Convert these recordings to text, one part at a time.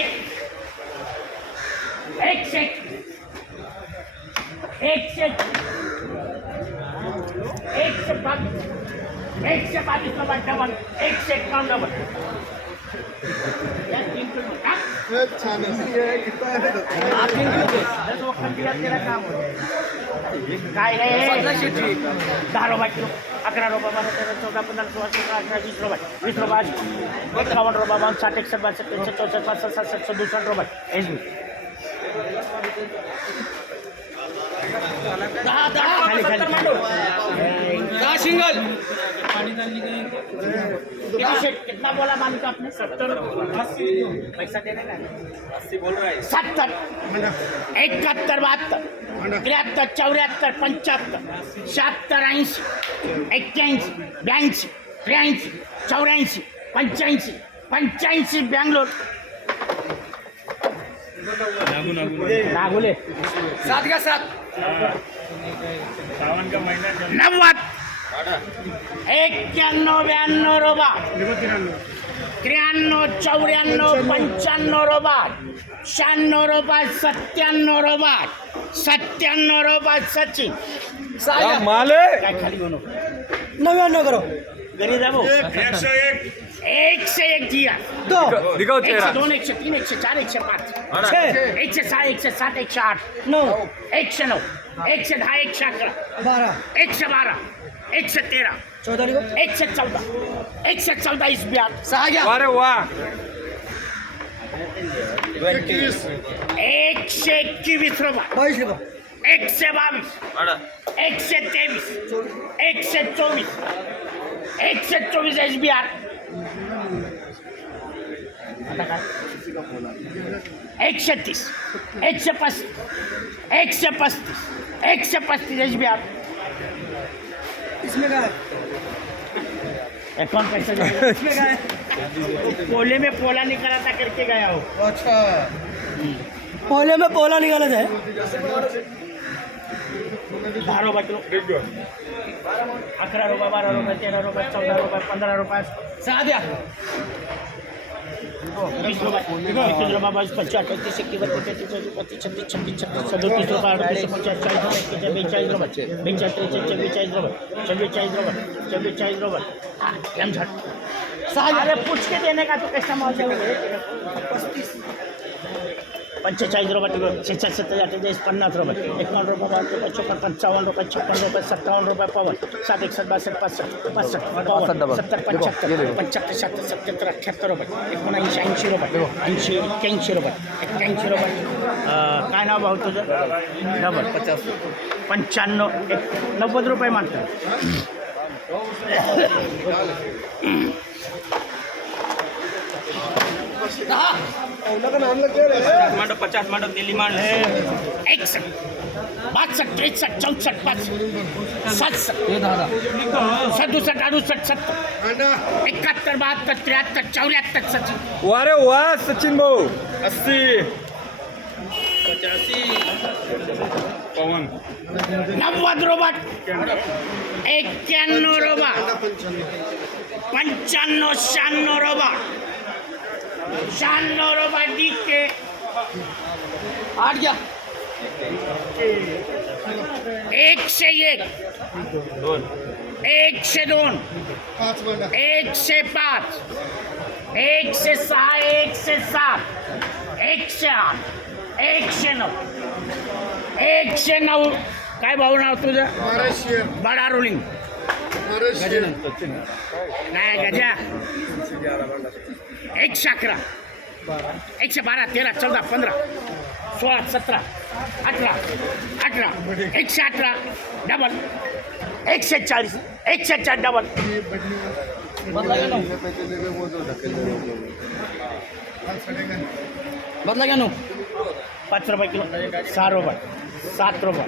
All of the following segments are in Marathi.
एकशे एकशे एकशे एकशे बावीस एकशे बावीस नंबर डबल एकशे एकावन्न डबल या तीन किलो का? छान आप दस वक्त तेरा काम हो जाएगा. काय नाही दारोबा किलो अकरा रुपये बारा तेरा चौदा पंधरा सोळा सतरा अठरा वीस रुपये वीस रुपये एकावन्न रुपये बावन्न साठ एकसष्ट बासष्ट त्रेसष्ट चौसष्ट पासष्ट सहासष्ट सदुसष्ट रुपये एस बी. दहा दहा खाली खाली. दहा सिंगल. कितना बोला मालिक आपने सत्तर. पैसा देने का सत्तर. एकाहत्तर बहात्तर. त्र्याहत्तर चौऱ्याहत्तर पंच्याहत्तर. शहात्तर ऐंशी. एक्क्याऐंशी ब्याऐंशी त्र्याऐंशी चौऱ्याऐंशी पंच्याऐंशी. पंच्याऐंशी बँगलोर. नागोले सात का सात? नव्वद. एक्क्याण्णव ब्याण्णव रोबा. त्र्याण्णव चौऱ्याण्णव पंच्याण्णव रोबा. शहाण्णव रोबा सत्त्याण्णव रोबा. सत्त्याण्णव रोबा सचिन. काय खाली नको नव्याण्णव करो. घरी जा भाऊ एकशे एक दिया दो. दिखाओ एकशे दोन एकशे तीन एकशे चार एकशे पाच. एकशे सहा एकशे सात एकशे आठ. नौ एकशे नऊ. एकशे दहा एकशे अकरा. बारह एकशे बारा. एकशे तेरा चौदह लिखो एकशे चौदा एकशे चौदा इस बिहार सहा घ्या अरे वा एकशे एकवीस रुपये बावीस लिखो एकशे बावीस एकशे तेवीस एकशे चोवीस एकशे चोवीस एस बी आर एकशे तीस एकशे पस्तीस एकशे पस्तीस एकशे पस्तीस एस बी आर इसमें क्या है? पैसा? इसमें क्या है? पोले में पोला निकला था करके गया हो। अच्छा। पोले में पोला निकाला जाए दहा रुपये किलो। अकरा रुपये बारा रुपये तेरा रुपये चौदा रुपये पंधरा रुपये सहा द्या वीस रुपये बावीस पंचवीस पंचवीस एकवीस बत्तीस तेहतीस छत्तीस छत्तीस छत्तीस सदोतीस रुपये अडतीस पंचाळीस चाळीस रुपये बेचाळीस रुपये बेचाळीस चव्वेचाळीस रुपये चव्वेचाळीस रुपये चव्वेचाळीस रुपये अरे के देने का तो कस्टमर पस्तीस. पंचेचाळीस रुपये सत्तेचाळीस अठ्ठेचाळीस पन्नास रुपये. एकावन्न रुपये बावन्न रुपये चोपन्न पंचावन्न रुपये छप्पन्न रुपये सत्तावन्न रुपये पवन. साठ एकसष्ट बासष्ट पासष्ट पासष्ट बावन्न सत्तर पंच्याहत्तर पंच्याहत्तर शहात्तर सत्याहत्तर अठ्ठ्याहत्तर रुपये. एकोणऐंशी ऐंशी रुपये. ऐंशी एक्क्याऐंशी रुपये. एक्क्याऐंशी रुपये. काय नाव भाऊ तुझं? डबल. पचास पंच्याण्णव एक नव्वद रुपये मानतो मांडव पचास मांडव दिल्ली मांड एकसष्ट बासष्ट त्रेसष्ट चौसष्ट पासष्ट सातसष्ट सदुसष्ट अडुसष्ट सत्तर एकाहत्तर बहात्तर त्र्याहत्तर चौऱ्याहत्तर सचिन वा रे वा सचिन भाऊ. अस्सी. पवन. नव्वद रोबट. एक्क्याण्णव रोबट. पंच्याण्णव शहाण्णव रोबट. शहाण्णव रोबट डी के। आठ घ्या एकशे एक। एकशे दोन। एकशे पाच। एकशे सहा एकशे सात। एकशे आठ। एकशे नऊ एकशे नऊ काय भाऊ नाव तुझं? बडा रोलिंग। नाही गजा. एकशे अकरा एकशे बारा तेरा चौदा पंधरा सोळा सतरा अठरा अठरा एकशे अठरा डबल एकशे चाळीस एकशे चार डबल. बदला घ्या नऊ पाच रुपये किलो. सहा रुपये. सात रुपये.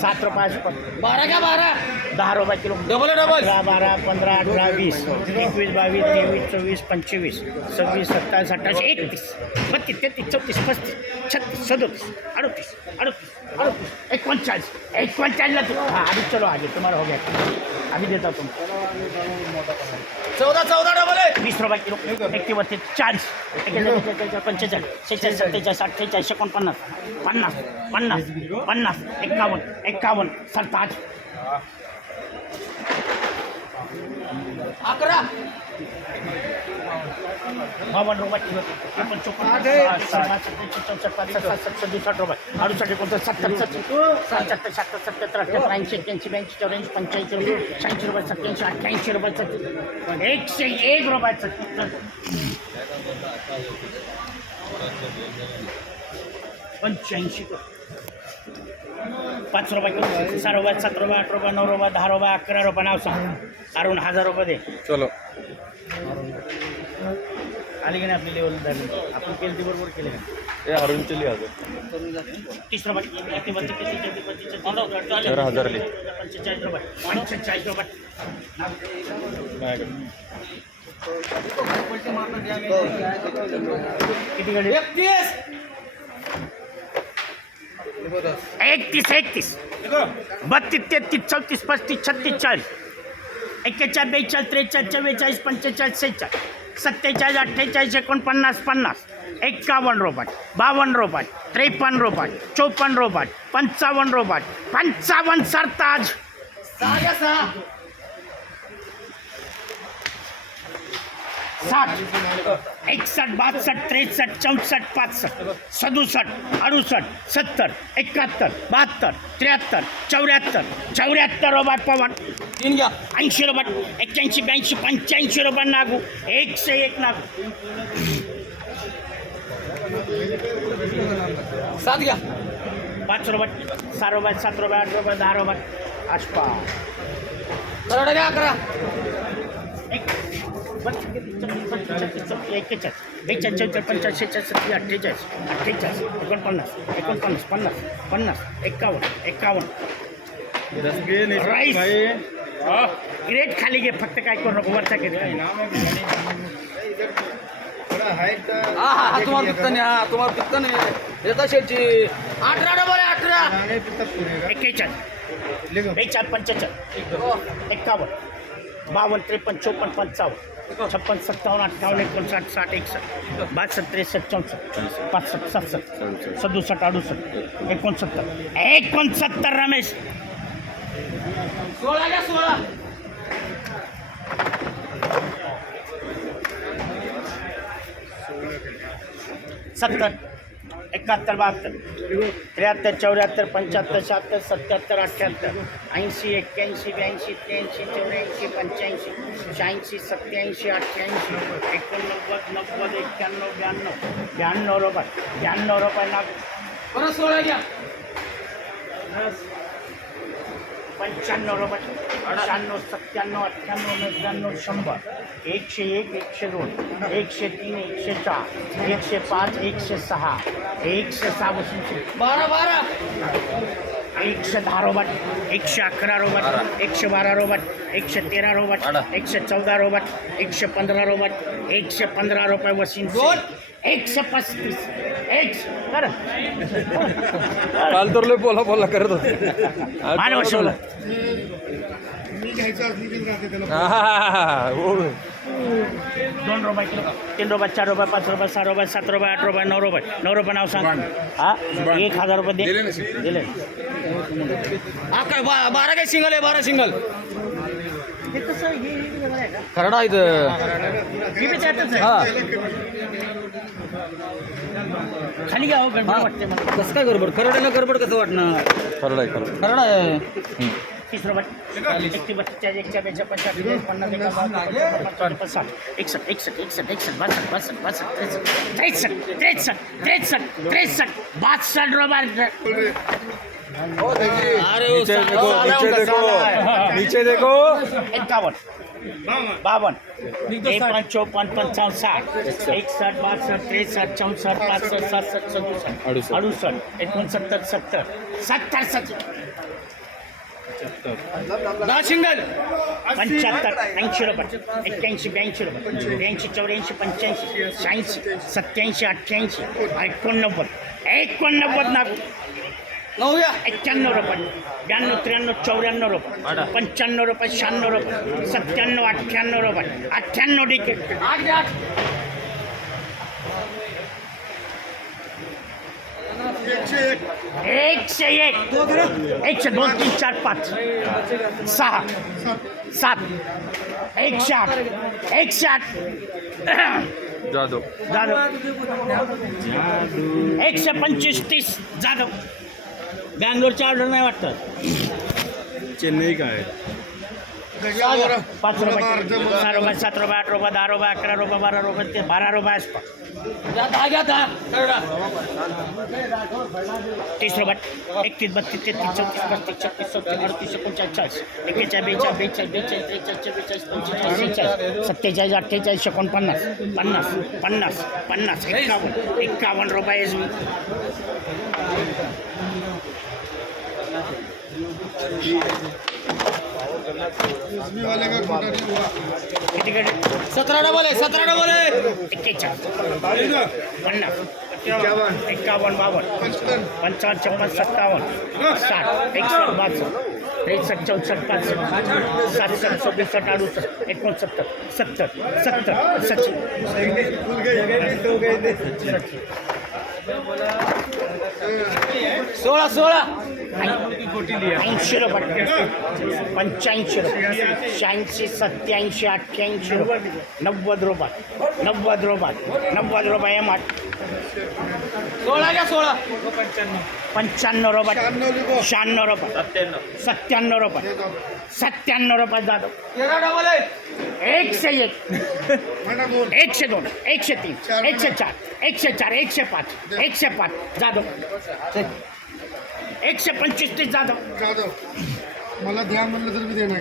सात रुपये बारा घ्या बारा. दहा रुपये किलो. डबल डबल अकरा बारा पंधरा अठरा वीस. एकवीस बावीस तेवीस चोवीस पंचवीस सव्वीस सत्तावीस अठ्ठावीस एकतीस बत्तीस तेहतीस चौतीस पस्तीस छत्तीस सदोतीस अडतीस अडतीस. एकोणचाळीस. एकोणचाळीसला तू हाँ अभी चलो आगे तुम्हारा हो गया अभी देता तुम चौदा चौदा डबल आहे. वीस रुपये किलो. एक्केवरती चाळीस. पंचेचाळीस शेहेचाळीस सत्तेचाळीस अठ्ठेचाळीस एकोणपन्नास. पन्नास पन्नास पन्नास एक्कावन्न एक्कावन्न सत्ताठ अकरा. बावन्न रुपये किलो एकोण चोपन्न चौसष्ट पाच सदुसष्ट रुपये अडुसष्ट एकोणसष्ट सत्तर सत्तर सत्याहत्तर सत्याहत्तर अठ्ठ्याहत्तर ऐंशी एक्क्याऐंशी ब्याऐंशी चौऱ्याऐंशी पंच्याऐंशी रुपये शहाऐंशी रुपये सत्याऐंशी अठ्ठ्याऐंशी रुपये सत्तर एकशे एक रुपयाचं पंच्याऐंशी पाच रुपये किलो सहा रुपये सात रुपये आठ रुपये नऊ रुपये दहा रुपये अकरा रुपये नाव सांग अरुण हजार रुपये दे चलो आली की नाही आपली लेवल झाली आपण केलं ते बरोबर केले का ए अरुणचे लिहा तीस रुपये बत्तीस, हजार. पंचेचाळीस रुपये पंचेचाळीस रुपये किती गाडी एकतीस एकतीस. बत्तीस तेहतीस चौतीस पस्तीस छत्तीस चाळीस. एक्केचाळीस बेचाळीस त्रेचाळीस चव्वेचाळीस पंचेचाळीस सेहेचाळीस. सत्तेचाळीस अठ्ठेचाळीस एकोणपन्नास पन्नास. एक्कावन्न रोबाट बावन्न रोबाट त्रेपन्न रोबाट चौपन्न रोबाट पंचावन्न रोबाट पंचावन्न सरताज सहा घ्या सहा साठ एकसष्ट बासष्ट त्रेसष्ट चौसष्ट पासष्ट सदुसष्ट अडुसष्ट सत्तर एकाहत्तर बहात्तर त्र्याहत्तर चौऱ्याहत्तर चौऱ्याहत्तर रुपये पवन. तीन घ्या. ऐंशी रुपये एक्क्याऐंशी ब्याऐंशी पंच्याऐंशी रुपये नागू. एकशे एक नागू. सात घ्या. पाच रुपये सहा रुपये सात रुपये आठ रुपये दहा आसपा करोडा घ्या अकरा एक बत्तीस, छत्तीस, पस्तीस, छत्तीस, चौतीस, एक्केचाळीस बेचाळीस पंचाळीस शेहेचाळीस अठ्ठेचाळीस अठ्ठेचाळीस एकोणपन्नास. एकोणपन्नास पन्नास पन्नास एक्कावन्न एक्कावन्न राईस ग्रेट खाली घे फक्त काय करू नको वरचा हा हा हा तुम्हाला पित्त नाही हा तुम्हाला पित्त नाही. येता शेटची अठरा डबल आहे अठरा? एक्केचाळीस. बेचाळीस पंचेचाळीस. एक्कावन्न बावन्न त्रेपन्न चोपन्न पंचावन्न. छप्पन सत्तावन्न अठ्ठावन्न एकोणसाठ साठ एकसष्ट बासष्ट त्रेसष्ट चौसष्ट पासष्ट सहासष्ट सदुसष्ट अडुसष्ट एकोणसत्तर. एकोणसत्तर रमेश! सोळा घ्या सोळा! सत्तर. एकाहत्तर बहात्तर. त्र्याहत्तर चौऱ्याहत्तर पंच्याहत्तर शहात्तर सत्याहत्तर अठ्ठ्याहत्तर. ऐंशी एक्क्याऐंशी ब्याऐंशी त्र्याऐंशी चौऱ्याऐंशी पंच्याऐंशी शहाऐंशी सत्याऐंशी अठ्ठ्याऐंशी एकोणनव्वद नव्वद एक्क्याण्णव ब्याण्णव. ब्याण्णव रुपये ब्याण्णव रुपये नाग परत सोळा घ्या. पंच्याण्णव रुपये शहाण्णव सत्त्याण्णव अठ्ठ्याण्णव नव्याण्णव शंभर. एकशे एक एकशे दोन एकशे तीन एकशे चार एकशे पाच एकशे सहा एकशे सहा वसूलशे बारा बारा. एकशे दहा रोबट एकशे अकरा रोबट एकशे बारा रोबट एकशे तेरा रोबट एकशे चौदा रोबट एकशे पंधरा रोबट एकशे पंधरा रुपये वसीम दोन. एकशे पस्तीस. काल तर लय बोला बोला करत होते. हा. दोन रुपये किलो तीन रुपये चार रुपये पाच रुपये सहा रुपये सात रुपये आठ रुपये नऊ रुपये नऊ रुपये नाव सांग. हा? एक हजार रुपये दे. दिले हा काय बारा काय सिंगल आहे बारा सिंगल. हे कसं हे हे बरं आहे का? खरडा इथं हे बी त्यातच आहे. हा खाली घ्या हो गडबड वाटते मला कसं काय गडबड खरड्याला गडबड कसं वाटणार खरं आहे खरं खरडा आहे तीस रुपये एकशे बत्तेचाळीस एकशे बेचाळीस पंचाळीस पन्नास एकावन्न साठ एकसष्ट एकसष्ट एकसष्ट एकसष्ट बासष्ट बासष्ट बासष्ट त्रेसष्ट त्रेसष्ट त्रेसष्ट त्रेसष्ट त्रेसष्ट बासष्ट रुपये अरे ओ, नीचे सा- देखो साला नीचे होता, साला. देखो नीचे बावन्न एकावन्न चौपन्न पंचावन्न साठ. एकसष्ट. बासष्ट त्रेसष्ट चौसष्ट पासष्ट सहासष्ट सदुसष्ट अडुसष्ट. अडुसष्ट. एकोणसत्तर सत्तर. सत्तर सत्तर. दहा सिंगल. पंच्याहत्तर ऐंशी रुपये. एक्क्याऐंशी ब्याऐंशी रुपये. ब्याऐंशी चौऱ्याऐंशी पंच्याऐंशी शहाऐंशी सत्याऐंशी अठ्ठ्याऐंशी एकोणनव्वद. एकोणनव्वद नागू नऊ घ्या एक्क्याण्णव रुपये. ब्याण्णव त्र्याण्णव चौऱ्याण्णव रुपये. पंच्याण्णव रुपये शहाण्णव रुपये. सत्त्याण्णव अठ्ठ्याण्णव रुपये. अठ्ठ्याण्णव तिकीट आठ एकशे एक. एकशे दोन तीन चार पाच. सहा. सात. एकशे आठ. एकशे आठ. जाधव. जाधव. एकशे पंचवीस तीस. जाधव. बँगलोरची ऑर्डर नाही वाटतं चेन्नई काय पाच रुपये सहा रुपये सात रुपये आठ रुपये दहा रुपये अकरा रुपये बारा रुपये ते बारा रुपये असतात. तीस रुपये एकतीस बत्तीस तेहतीस चौतीस पस्तीस छत्तीस सत्तीस अडतीस एकोणचाळीस चाळीस एक्केचाळीस बेचाळीस बेचाळीस बेचाळीस त्रेचाळीस पंचेचाळीस शेहेचाळीस सत्तेचाळीस अठ्ठेचाळीस एकोणपन्नास पन्नास पन्नास पन्नास एक्कावन्न एक्कावन्न रुपये सतरा डबल आहे सतरा डबल आहे एक्केचाळीस पन्नास एक्कावन्न बावन्न पंचावन्न छप्पन सत्तावन्न साठ एकसष्ट बासष्ट त्रेसष्ट चौसष्ट पासष्ट सातसष्ट सदुसष्ट अडुसष्ट एकोणसत्तर सत्तर सत्तर सचिन सोळा सोळा. ऐंशी रुपये. पंच्याऐंशी रुपये. शहाऐंशी सत्याऐंशी अठ्ठ्याऐंशी रुपये. नव्वद रुपये. नव्वद रुपये. नव्वद रुपये एम आठ सोळा सोळा. पंच्याण्णव रुपये. शहाण्णव रुपये. सत्त्याण्णव रुपये. सत्त्याण्णव रुपये जाधव एकशे एक. एकशे दोन. एकशे तीन. एकशे चार. एकशे चार. एकशे पाच. एकशे पाच. जाधव एकशे पंचवीस तीस जाधव. जाधव. मला ध्यान म्हणलं तर मी देणार